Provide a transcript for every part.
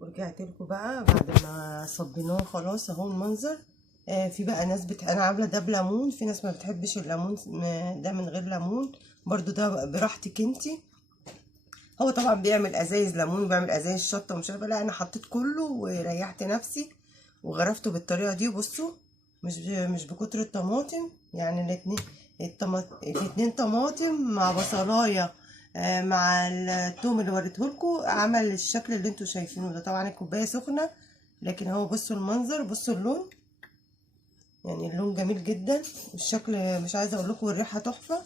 ورجعت لكم بقى بعد ما صبيناه خلاص اهو المنظر. في بقى ناس انا عامله ده بليمون، في ناس ما بتحبش الليمون ده من غير ليمون، برضو ده براحتك انتي. هو طبعا بيعمل ازايز ليمون وبيعمل ازايز شطه ومش عارفه، لا انا حطيت كله وريحت نفسي وغرفته بالطريقه دي. بصوا مش بكتر الطماطم، يعني الاتنين طماطم مع بصلايه مع التوم اللي وريتهولكوا عمل الشكل اللي انتوا شايفينه ده. طبعا الكوبايه سخنه، لكن هو بصوا المنظر، بصوا اللون، يعني اللون جميل جدا والشكل مش عايزه اقول لكم، الريحه تحفه.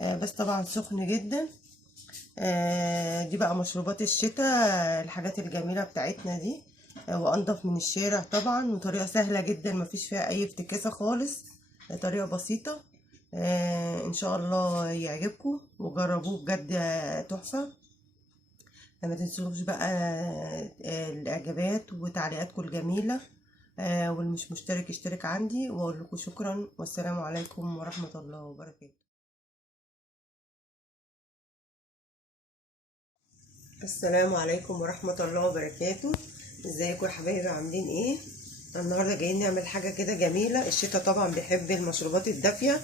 بس طبعا سخن جدا. دي بقى مشروبات الشتاء، الحاجات الجميلة بتاعتنا دي. وانضف من الشارع طبعا، وطريقة سهلة جدا مفيش فيها اي افتكاسة خالص، طريقة بسيطة. ان شاء الله يعجبكم وجربوه بجد، تحفة. ما تنسوش بقى الاعجابات وتعليقاتكم الجميلة. واللي مش مشترك يشترك عندي، واقول لكم شكرا والسلام عليكم ورحمة الله وبركاته. السلام عليكم ورحمة الله وبركاته. ازيكم يا حبايبي، عاملين ايه؟ النهاردة جايين نعمل حاجة كده جميلة. الشتا طبعا بيحب المشروبات الدافية.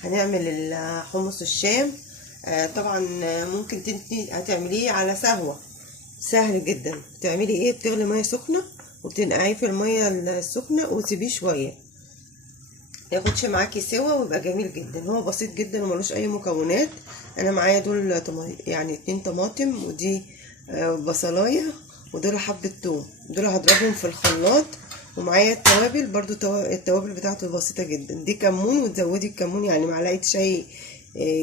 هنعمل الحمص الشام. طبعا ممكن هتعمليه على سهوة، سهل جدا. بتعملي ايه؟ بتغلي مية سخنة وبتنقعيه في المية السخنة وتسيبيه شوية ياخدش معاكي سوا ويبقى جميل جدا. هو بسيط جدا وملوش اي مكونات. انا معايا دول يعني 2 طماطم، ودي بصلايه، ودول حبه توم، دول هضربهم في الخلاط. ومعايا التوابل برضو، التوابل بتاعته بسيطه جدا. دي كمون، وتزودي الكمون يعني معلقه شاي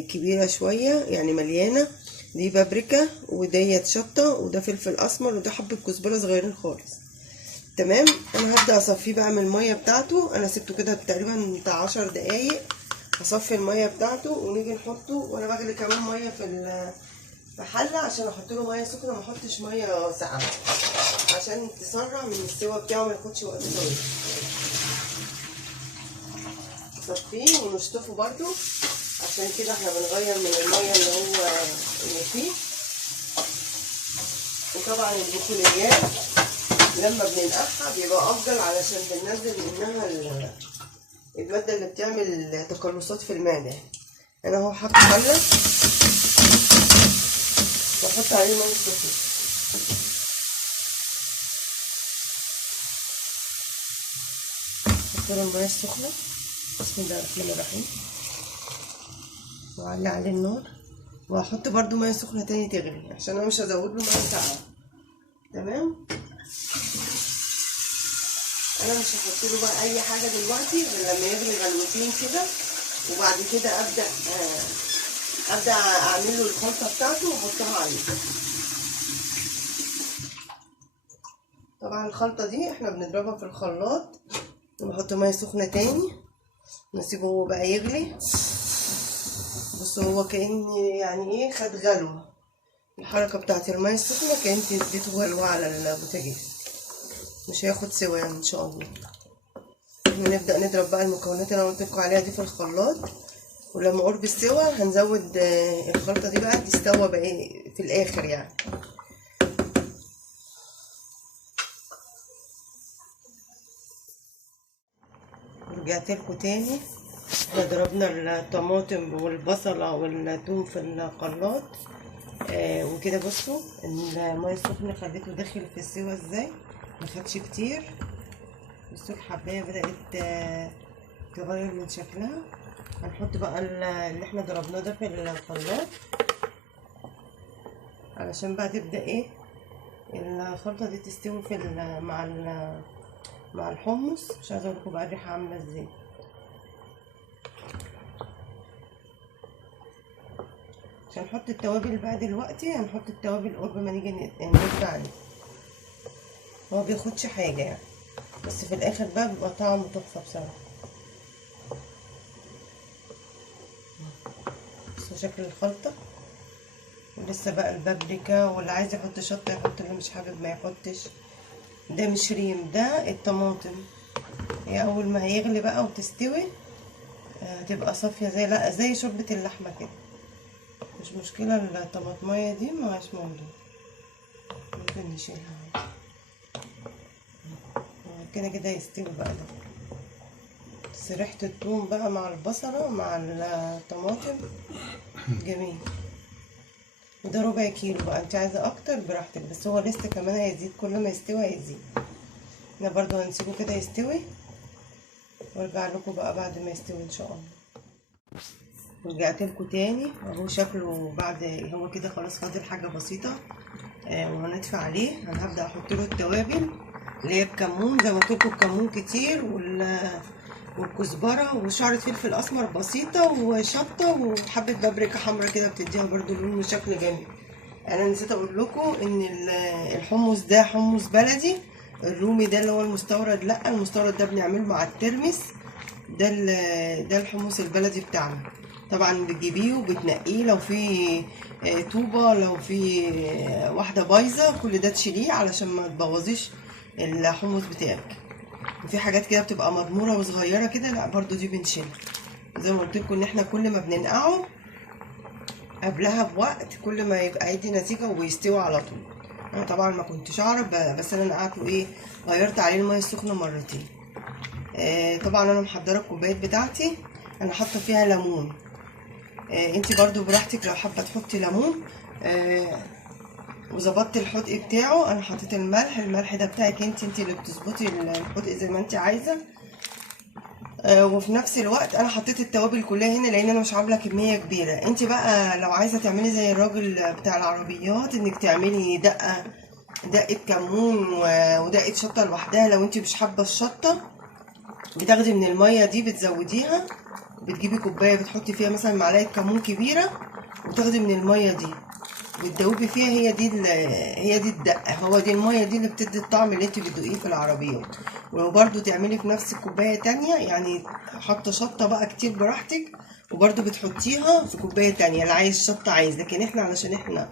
كبيره شويه يعني مليانه. دي بابريكا، وديت شطه، وده فلفل اسمر، وده حبه كزبره صغيرين خالص. تمام. انا هبدا اصفيه بقى من الميه بتاعته. انا سبته كده تقريبا بتاع 10 دقايق. هصفي الميه بتاعته ونيجي نحطه، وانا بغلي كمان ميه في حله عشان احط له ميه سخنه، ما احطش ميه ساقعه عشان تسرع من السوا بتاعه ما ياخدش وقت طويل. نصفيه ونشطفه برده، عشان كده احنا بنغير من الميه اللي فيه. وطبعا البقوليات لما بننقعها بيبقى افضل، علشان بننزل منها الماده اللي بتعمل تقلصات في المعده. انا اهو حاطه حله واحط عليه ميه سخنه. احط له الميه السخنه، بسم الله الرحمن الرحيم، واعلي عليه النار، وهحط برده ميه سخنه تاني تغلي، عشان انا مش هزود له ميه ساقعه. تمام. انا مش هحط له بقى اي حاجه دلوقتي غير لما يغلي غلوتين كده، وبعد كده ابدا اعمل له الخلطه بتاعته واحطها عليه. طبعا الخلطه دي احنا بنضربها في الخلاط، ونحط ميه سخنه تاني، نسيبه هو بقى يغلي. بصوا هو كأن يعني ايه، خد غلوه. الحركه بتاعت الميه السخنه كأنت اديته غلوه على البوتاجاز، مش هياخد سوا يعني ان شاء الله. نبدأ نضرب بقى المكونات اللي انا قلت لكم عليها دي في الخلاط، ولما قرب السوا هنزود الخلطه دي بقى تستوى بقى في الاخر يعني. رجعت لكم تاني. احنا ضربنا الطماطم والبصله والثوم في الخلاط وكده. بصوا الميه السخنه خليته داخل في السوا ازاي، ما خدش كتير. بصوا الحبايه بدات تغير من شكلها. هنحط بقى اللي احنا ضربناه ده في الخلاط، علشان بقى تبدا ايه الخلطه دي تستوي في مع الحمص. مش عايزه اقول لكم بقى الريحه عامله ازاي. مش هنحط التوابل بقى دلوقتي، هنحط التوابل قرب ما نيجي نرد عليه. هو بياخدش حاجه يعني، بس في الاخر بقى بيبقى طعمه تحفه بصراحه. بصوا شكل الخلطه. ولسه بقى البابريكا، واللي عايز يحط شطه يحط، اللي مش حابب ما يحطش. ده مش ريم، ده الطماطم. هي اول ما هيغلي بقى وتستوي هتبقى صافيه زي شوربه اللحمه كده. مش مشكله الطماطميه دي مش موجوده، ممكن نشيلها. كده كده يستوي بقى ده. بس ريحة الثوم بقى مع البصلة مع الطماطم جميل. وده ربع كيلو بقى، انت عايزة اكتر براحتك، بس هو لسه كمان هيزيد، كل ما يستوي هيزيد. احنا برضو هنسيبه كده يستوي وارجع لكم بقى بعد ما يستوي ان شاء الله. رجعت لكم تاني اهو، شكله بعد هو كده خلاص، فاضل حاجة بسيطة وهنطفي عليه. انا هبدأ احط له التوابل اللي هي الكمون، زي ما قلت لكم الكمون كتير والكزبره وشعرة فلفل اسمر بسيطه وشطه وحبه بابريكا حمرا كده بتديها برضو لون وشكل جميل. انا نسيت اقول لكم ان الحمص ده حمص بلدي، الرومي ده اللي هو المستورد لا، المستورد ده بنعمله مع الترمس. ده الحمص البلدي بتاعنا. طبعا بتجيبيه وبتنقيه، لو في طوبه، لو في واحده بايظه، كل ده تشيليه علشان ما تبوظيش الحمص بتاعك. وفي حاجات كده بتبقى مضموره وصغيره كده، لا برضو دي بنشيلها. زي ما قلت لكم ان احنا كل ما بننقعه قبلها بوقت، كل ما يبقى يدي نتيجه ويستوي على طول. انا طبعا ما كنتش اعرف، بس انا نقعته ايه، غيرت عليه الميه السخنه مرتين. طبعا انا محضره الكوبايات بتاعتي، انا حاطه فيها ليمون. انتي برضو براحتك لو حابه تحطي ليمون. وظبطت الحدق بتاعه، انا حطيت الملح ده بتاعك انتي اللي بتظبطي الحدق زي ما انتي عايزه. وفي نفس الوقت انا حطيت التوابل كلها هنا لان انا مش عامله كميه كبيره. انت بقى لو عايزه تعملي زي الراجل بتاع العربيات، انك تعملي دقه كمون ودقه شطه لوحدها، لو انت مش حابه الشطه بتاخدي من الميه دي بتزوديها، بتجيبي كوبايه بتحطي فيها مثلا معلقه كمون كبيره، وتاخدي من الميه دي بتدوبي فيها، هي دي الدقه، هو دي الميه دي اللي بتدي الطعم اللي انت بتدوقيه في العربيات. وبرده تعملي في نفس الكوبايه تانية، يعني حاطه شطه بقى كتير براحتك، وبرده بتحطيها في كوبايه تانية اللي عايز شطه عايز. لكن احنا علشان احنا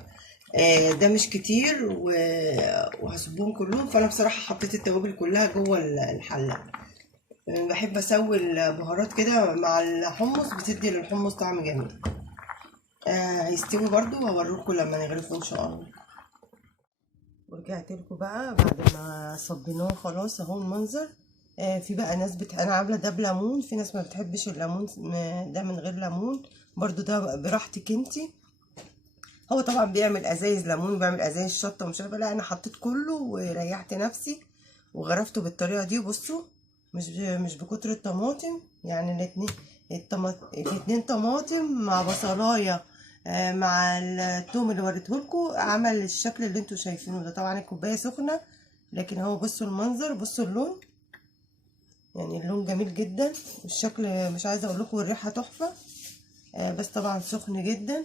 ده مش كتير وهسيبهم كلهم، فانا بصراحه حطيت التوابل كلها جوه الحله. بحب اسوي البهارات كده مع الحمص، بتدي للحمص طعم جميل. هيستوي برضو وهوريكم لما نغرفه ان شاء الله. ورجعت لكم بقى بعد ما صبيناه خلاص اهو المنظر. في بقى ناس انا عامله ده بليمون، في ناس ما بتحبش الليمون ده من غير ليمون، برضو ده براحتك انتي. هو طبعا بيعمل ازايز ليمون وبيعمل ازايز شطه ومش عارفه، لا انا حطيت كله وريحت نفسي وغرفته بالطريقه دي. بصوا مش بكتر الطماطم، يعني الاتنين طماطم مع بصلايه مع الثوم اللي وريتهولكوا، عمل الشكل اللي انتوا شايفينه ده. طبعا الكوبايه سخنه، لكن هو بصوا المنظر، بصوا اللون، يعني اللون جميل جدا، والشكل مش عايزه اقول لكم، الريحه تحفه. بس طبعا سخن جدا.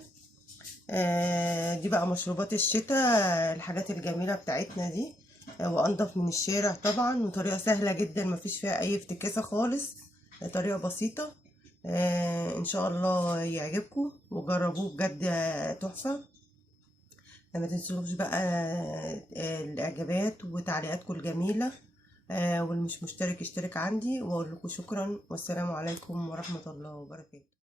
دي بقى مشروبات الشتاء، الحاجات الجميله بتاعتنا دي. وانضف من الشارع طبعا، وطريقه سهله جدا مفيش فيها اي افتكاسه خالص، طريقه بسيطه. ان شاء الله يعجبكم وجربوه بجد تحفه. ما تنسوش بقى الاعجابات وتعليقاتكم الجميله. واللي مش مشترك يشترك عندي، واقول لكم شكرا والسلام عليكم ورحمه الله وبركاته.